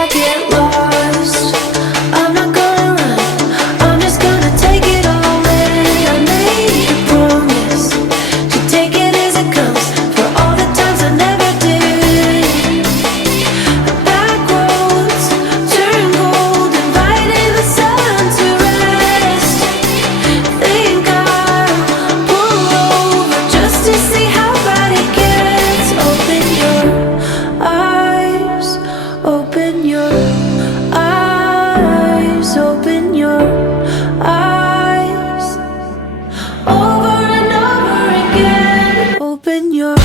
I get lost, I'm not gonna run, I'm just gonna take it all in. I made a promise to take it as it comes, for all the times I never did. Back roads turn cold, inviting the sun to rest. Think I'll pull over just to see how bad it gets. Open your eyes, open your eyes, open your eyes, over and over again. Open your